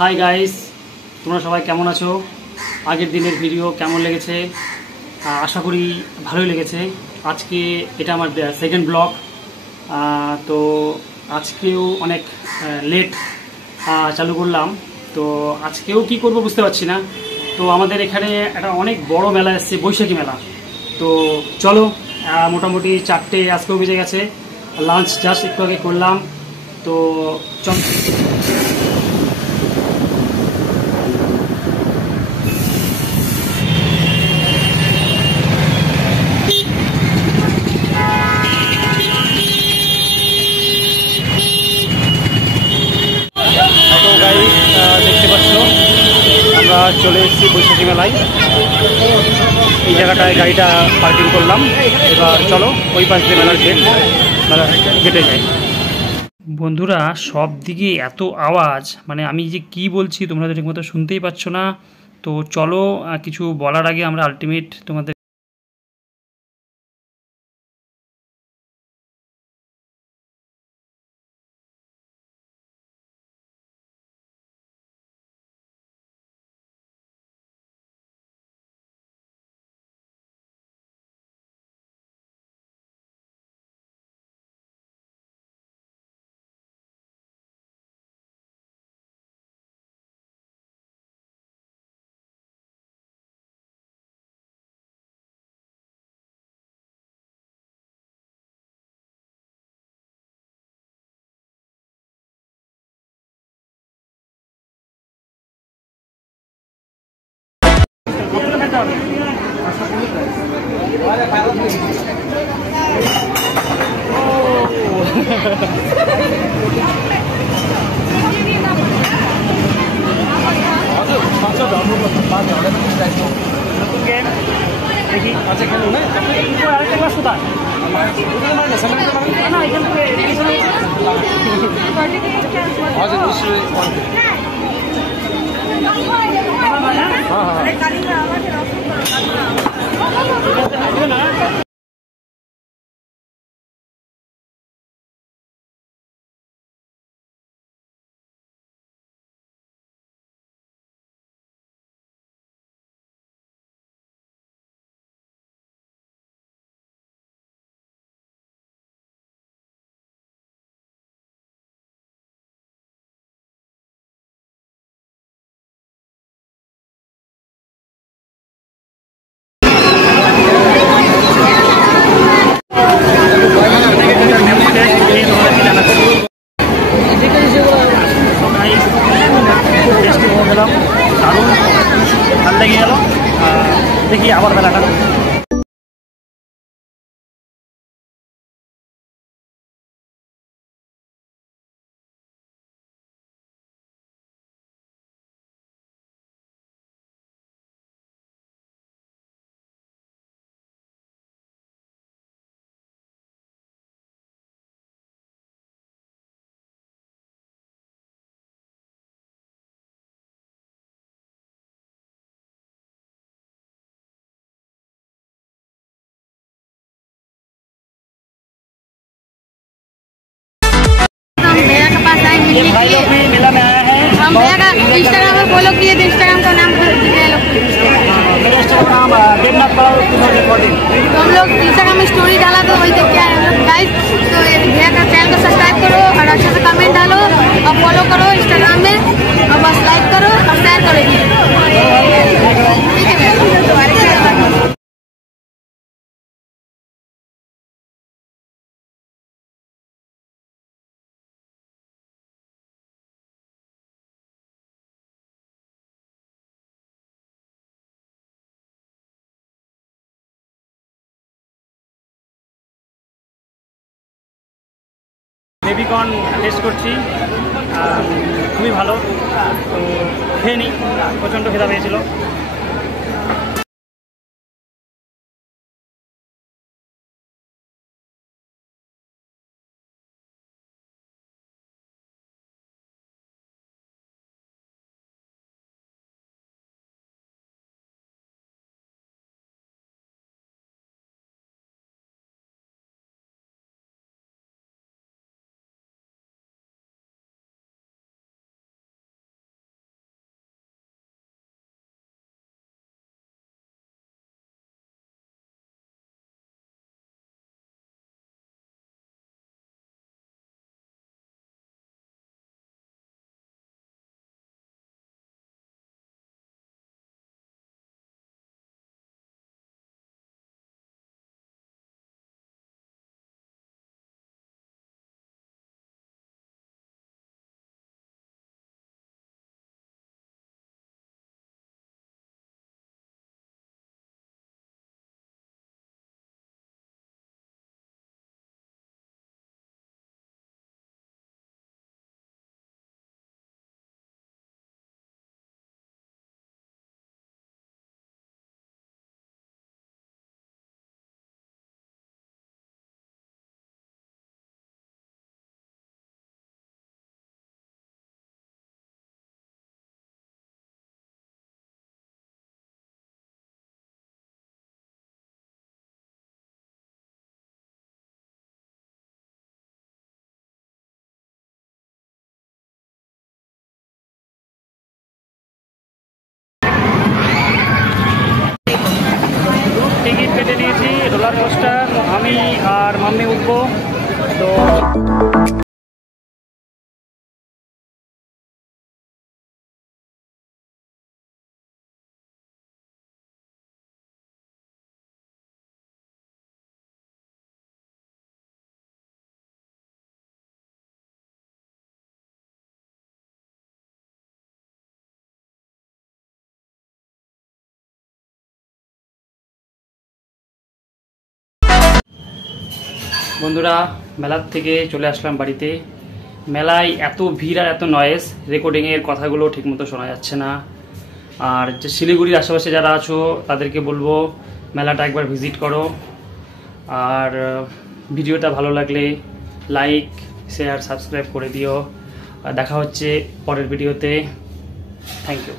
Hi guys, তোমরা সবাই কেমন আছো? আগের দিনের ভিডিও কেমন লেগেছে? আশা করি ভালোই লেগেছে। আজকে এটা আমার সেকেন্ড ব্লগ। তো আজকেও অনেক লেট চালু করলাম। তো আজকেও কি করব বুঝতে পারছি না। তো আমাদের এখানে একটা অনেক বড় মেলা এসছে, বৈশাখী মেলা। তো চলো, মোটামুটি 4টে আজকেও বেজে গেছে। লাঞ্চ জাস্ট একটু আগে করলাম। তো চল। তো গাইস, দেখতে পাচ্ছ আমরা চলে এসেছি বৈশাখী মেলায়। এই জায়গাটায় গাড়িটা পার্কিং করলাম। এবার চলো ওই পাশ দিয়ে মেলার গেটে যাই। বন্ধুরা, সব দিকে এত আওয়াজ, মানে আমি যে কি বলছি তোমরা তো ঠিকমতো শুনতেই পাচ্ছ না। তো চলো, কিছু বলার আগে আমরা আলটিমেট তোমাদের দেখি আচ্ছা খেলো না আরেকটা ক্লাস কোথায় দারুণ ভালো লেগে গেল। দেখি আবার মেলাটা। भाई लोग भी मेला में आया है। हम मेरा इंस्टाग्राम में फॉलो किए थे, इंस्टाग्राम का नाम मेरा इंस्टाग्राम देवनाथ पाल 2014। तो हम लोग इंस्टाग्राम में स्टोरी डाला तो वही देख के आए हम लोग गाइस। तो भैया का चैनल को सब्सक्राइब करो और अच्छे से कमेंट डालो और फॉलो करो इंस्टाग्राम में और बस लाइक करो और शेयर करो। ठीक है भैया। বেবিকর্ন টেস্ট করছি, খুবই ভালো। তো খেয়ে নিই, প্রচণ্ড খেতে পেয়েছিল। টিকিট কেটে নিয়েছি রোলার কোস্টার, আমি আর মাম্মি উঠবো। তো বন্ধুরা, মেলার থেকে চলে আসলাম বাড়িতে। মেলায় এত ভিড় আর এত নয়েজ, রেকর্ডিংয়ের কথাগুলো ঠিকমতো শোনা যাচ্ছে না। আর যে শিলিগুড়ির আশেপাশে যারা আছো তাদেরকে বলবো মেলাটা একবার ভিজিট করো। আর ভিডিওটা ভালো লাগলে লাইক, শেয়ার, সাবস্ক্রাইব করে দিও। দেখা হচ্ছে পরের ভিডিওতে। Thank you.